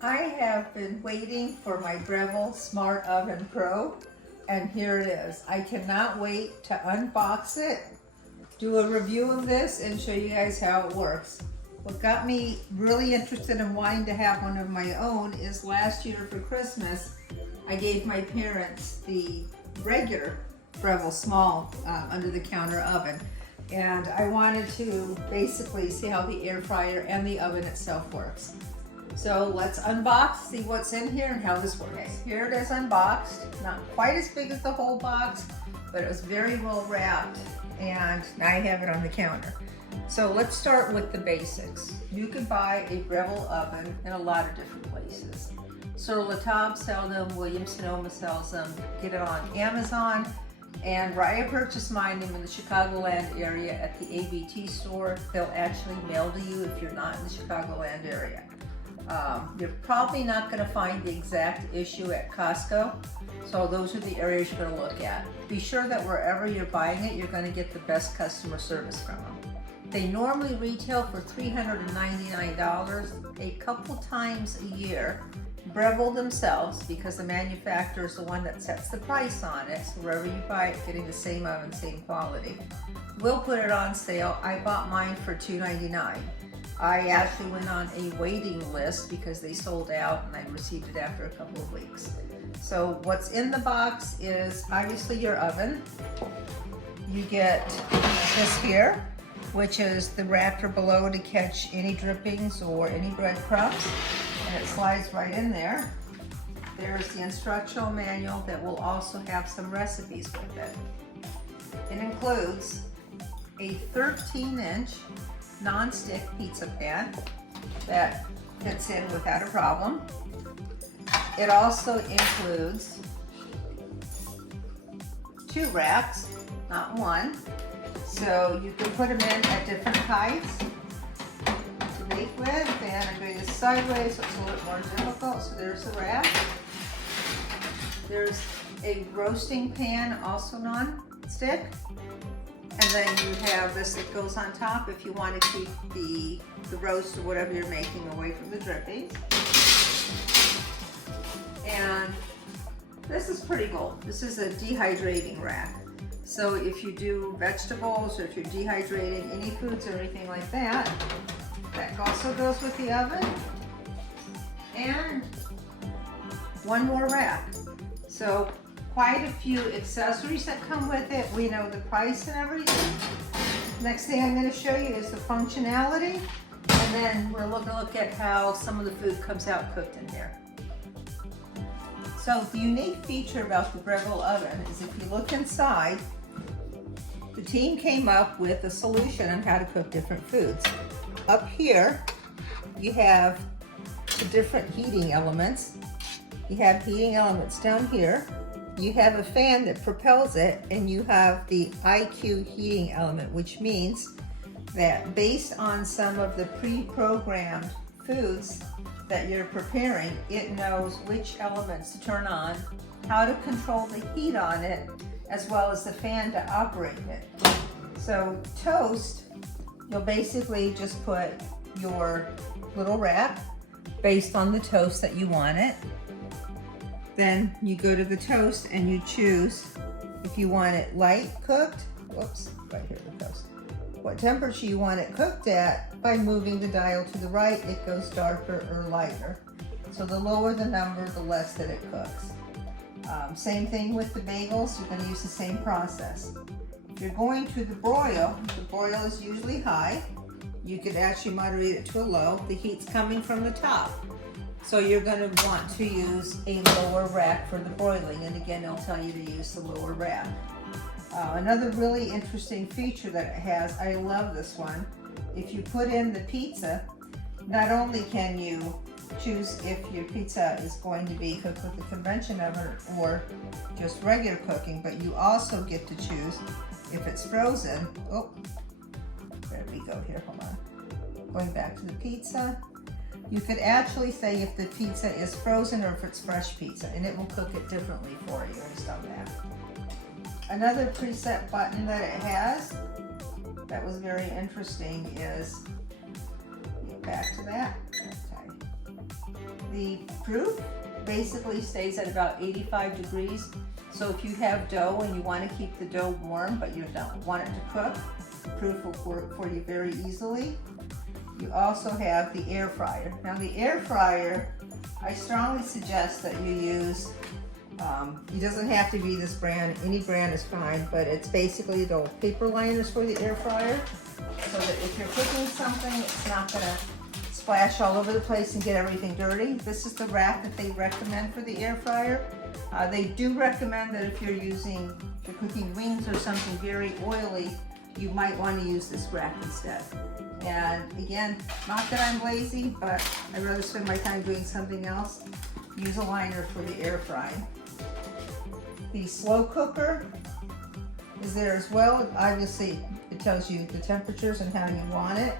I have been waiting for my Breville Smart Oven Pro, and here it is. I cannot wait to unbox it, do a review of this, and show you guys how it works. What got me really interested in wanting to have one of my own is last year for Christmas, I gave my parents the regular Breville small under-the-counter oven. And I wanted to basically see how the air fryer and the oven itself works. So let's unbox, see what's in here and how this works. Okay, here it is unboxed. Not quite as big as the whole box, but it was very well wrapped, and now I have it on the counter. So let's start with the basics. You could buy a Breville oven in a lot of different places. Sur La Table sells them, Williams-Sonoma sells them, get it on Amazon. And where I purchased mine in the Chicagoland area at the ABT store, they'll actually mail to you if you're not in the Chicagoland area. You're probably not going to find the exact issue at Costco, so those are the areas you're going to look at. Be sure that wherever you're buying it, you're going to get the best customer service from them. They normally retail for $399 a couple times a year. Breville themselves, because the manufacturer is the one that sets the price on it, so wherever you buy it, getting the same oven, same quality. We'll put it on sale. I bought mine for $299. I actually went on a waiting list because they sold out and I received it after a couple of weeks. So what's in the box is obviously your oven. You get this here, which is the wrapper below to catch any drippings or any breadcrumbs, and it slides right in there. There's the instructional manual that will also have some recipes with it. It includes a 13-inch non-stick pizza pan that fits in without a problem. It also includes 2 racks, not one, so you can put them in at different heights to make with. And I'm doing this sideways so it's a little bit more difficult. So there's the rack. There's a roasting pan, also non-stick. And then you have this that goes on top if you want to keep the roast or whatever you're making away from the drippings. And this is pretty cool. This is a dehydrating rack. So if you do vegetables or if you're dehydrating any foods or anything like that, that also goes with the oven. And one more rack. So quite a few accessories that come with it. We know the price and everything. Next thing I'm going to show you is the functionality, and then we're going to look at how some of the food comes out cooked in here. So the unique feature about the Breville oven is if you look inside, the team came up with a solution on how to cook different foods. Up here, you have the different heating elements. You have heating elements down here. You have a fan that propels it, and you have the IQ heating element, which means that based on some of the pre-programmed foods that you're preparing, it knows which elements to turn on, how to control the heat on it, as well as the fan to operate it. So toast, you'll basically just put your little wrap based on the toast that you want it. Then you go to the toast and you choose if you want it light cooked, whoops, right here the toast, what temperature you want it cooked at. By moving the dial to the right, it goes darker or lighter. So the lower the number, the less that it cooks. Same thing with the bagels, you're going to use the same process. If you're going to the broil is usually high. You could actually moderate it to a low. The heat's coming from the top. So you're going to want to use a lower rack for the broiling, and again, it'll tell you to use the lower rack. Another really interesting feature that it has, I love this one. If you put in the pizza, not only can you choose if your pizza is going to be cooked with the convention oven or just regular cooking, but you also get to choose if it's frozen. Oh, there we go here, hold on. Going back to the pizza. You could actually say if the pizza is frozen or if it's fresh pizza, and it will cook it differently for you based on that. Another preset button that it has that was very interesting is, get back to that, okay. the proof basically stays at about 85 degrees. So if you have dough and you want to keep the dough warm, but you don't want it to cook, the proof will work for you very easily. You also have the air fryer. Now the air fryer, I strongly suggest that you use, it doesn't have to be this brand, any brand is fine, but it's basically the paper liners for the air fryer, so that if you're cooking something, it's not gonna splash all over the place and get everything dirty. This is the rack that they recommend for the air fryer. They do recommend that if you're cooking wings or something very oily, you might want to use this rack instead. And again, not that I'm lazy, but I'd rather spend my time doing something else. Use a liner for the air frying. The slow cooker is there as well. Obviously, it tells you the temperatures and how you want it.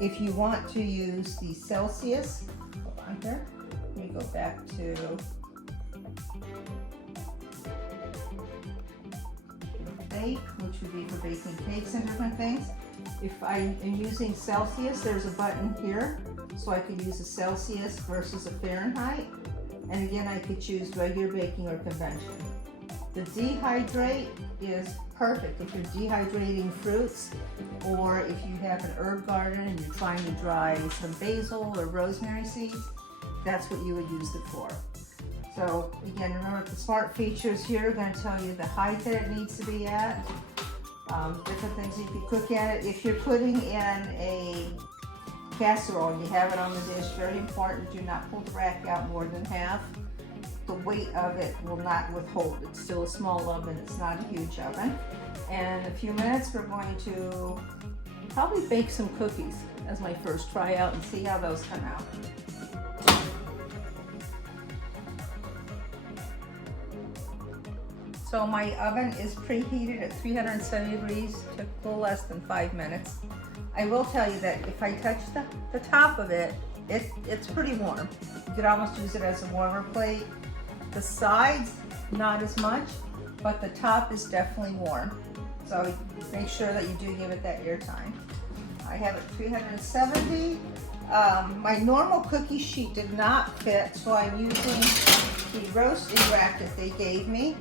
If you want to use the Celsius, hold on here, let me go back to bake, which would be for baking cakes and different things. If I am using Celsius, there's a button here, so I could use a Celsius versus a Fahrenheit. And again, I could choose regular baking or convention. The dehydrate is perfect if you're dehydrating fruits, or if you have an herb garden and you're trying to dry some basil or rosemary seeds, that's what you would use it for. So again, remember the smart features here are going to tell you the height that it needs to be at, different things you can cook at it. If you're putting in a casserole and you have it on the dish, very important, do not pull the rack out more than half. The weight of it will not withhold. It's still a small oven, it's not a huge oven. And in a few minutes we're going to probably bake some cookies as my first try out and see how those come out. So my oven is preheated at 370 degrees, took a little less than 5 minutes. I will tell you that if I touch the top of it, it's pretty warm. You could almost use it as a warmer plate. The sides, not as much, but the top is definitely warm. So make sure that you do give it that air time. I have it 370. My normal cookie sheet did not fit, so I'm using the roasting rack that they gave me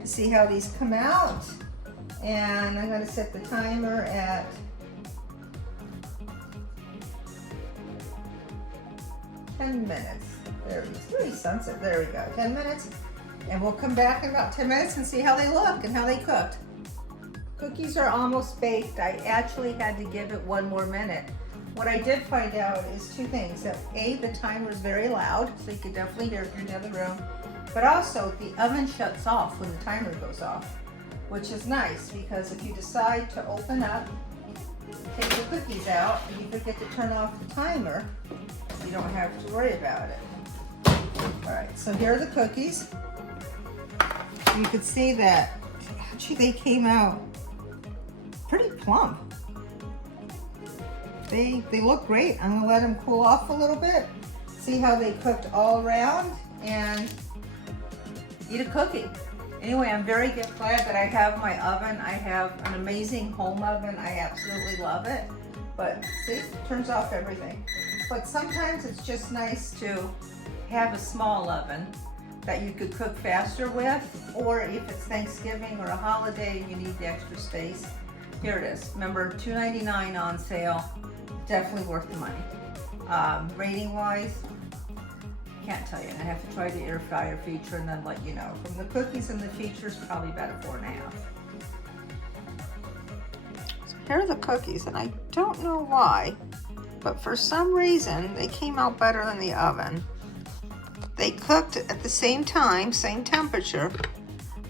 to see how these come out. And I'm going to set the timer at 10 minutes. There, it's really sunset. There we go, 10 minutes. And we'll come back in about 10 minutes and see how they look and how they cooked. Cookies are almost baked. I actually had to give it one more minute. What I did find out is two things. That A, the timer is very loud, so you can definitely hear it in the other room. But also, the oven shuts off when the timer goes off, which is nice because if you decide to open up, take the cookies out, and you forget to turn off the timer, you don't have to worry about it. All right, so here are the cookies. You can see that actually they came out pretty plump. They look great. I'm gonna let them cool off a little bit, see how they cooked all around, and eat a cookie. Anyway, I'm very glad that I have my oven. I have an amazing home oven. I absolutely love it. But see, it turns off everything. But sometimes it's just nice to have a small oven that you could cook faster with, or if it's Thanksgiving or a holiday and you need the extra space, here it is. Remember, $2.99 on sale, definitely worth the money. Rating wise, can't tell you. I have to try the air fryer feature and then let you know. From the cookies and the features, probably about a 4.5. So here are the cookies, and I don't know why, but for some reason they came out better than the oven. They cooked at the same time, same temperature,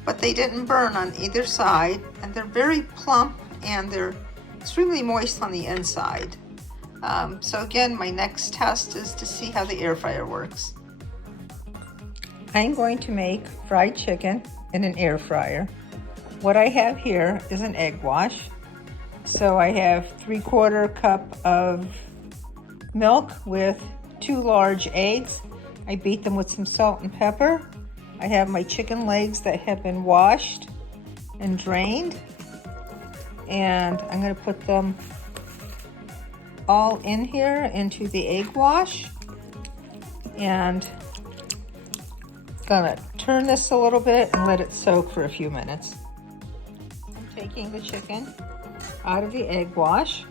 but they didn't burn on either side, and they're very plump and they're extremely moist on the inside. So again, my next test is to see how the air fryer works. I'm going to make fried chicken in an air fryer. What I have here is an egg wash. So I have 3/4 cup of milk with 2 large eggs. I beat them with some salt and pepper. I have my chicken legs that have been washed and drained. And I'm going to put them all in here into the egg wash. And gonna turn this a little bit and let it soak for a few minutes. I'm taking the chicken out of the egg wash,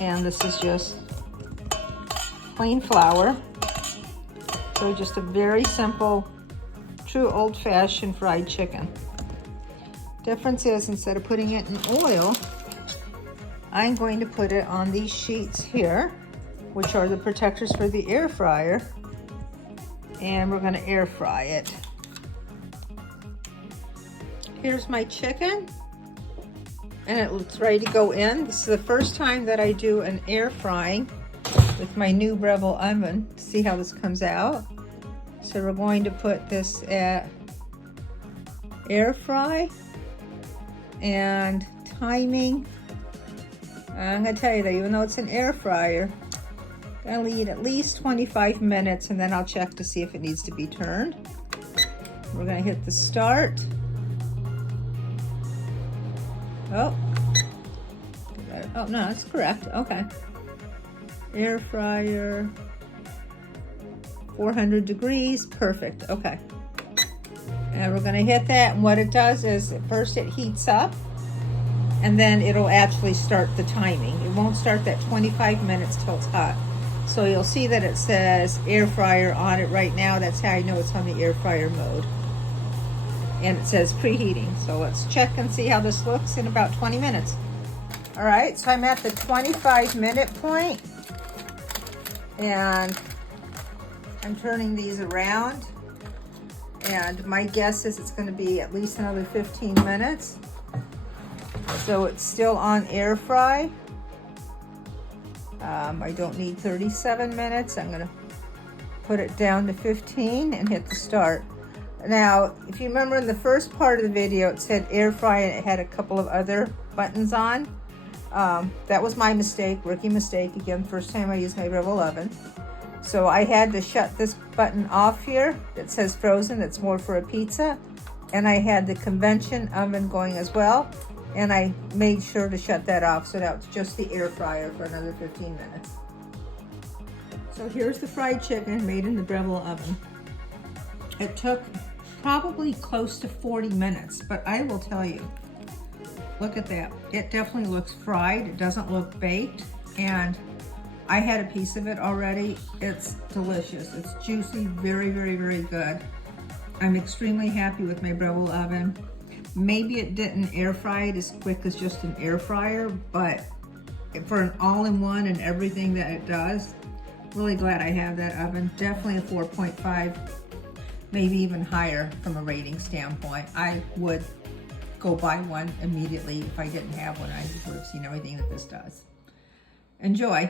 and this is just plain flour. So just a very simple, true old-fashioned fried chicken. Difference is, instead of putting it in oil, I'm going to put it on these sheets here, which are the protectors for the air fryer, and we're gonna air fry it. Here's my chicken, and it's ready to go in. This is the first time that I do an air frying with my new Breville oven to see how this comes out. So we're going to put this at air fry, and timing, I'm gonna tell you that even though it's an air fryer, I'm gonna leave it at least 25 minutes, and then I'll check to see if it needs to be turned. We're gonna hit the start. Oh no, that's correct. Okay. Air fryer, 400 degrees, perfect. Okay. And we're gonna hit that, and what it does is at first it heats up, and then it'll actually start the timing. It won't start that 25 minutes till it's hot. So you'll see that it says air fryer on it right now. That's how I know it's on the air fryer mode. And it says preheating. So let's check and see how this looks in about 20 minutes. All right, so I'm at the 25-minute point, and I'm turning these around. And my guess is it's gonna be at least another 15 minutes. So it's still on air fry. I don't need 37 minutes. I'm gonna put it down to 15 and hit the start. Now, if you remember in the first part of the video, it said air fry and it had a couple of other buttons on. That was my mistake, rookie mistake. Again, first time I used my Breville oven. So I had to shut this button off here that says frozen, that's more for a pizza. And I had the convention oven going as well. And I made sure to shut that off, so that was just the air fryer for another 15 minutes. So here's the fried chicken made in the Breville oven. It took probably close to 40 minutes, but I will tell you, look at that. It definitely looks fried. It doesn't look baked. And I had a piece of it already. It's delicious. It's juicy, very, very, very good. I'm extremely happy with my Breville oven. Maybe it didn't air fry it as quick as just an air fryer, but for an all-in-one and everything that it does, really glad I have that oven. Definitely a 4.5, maybe even higher from a rating standpoint. I would go buy one immediately if I didn't have one. I would have seen everything that this does. Enjoy.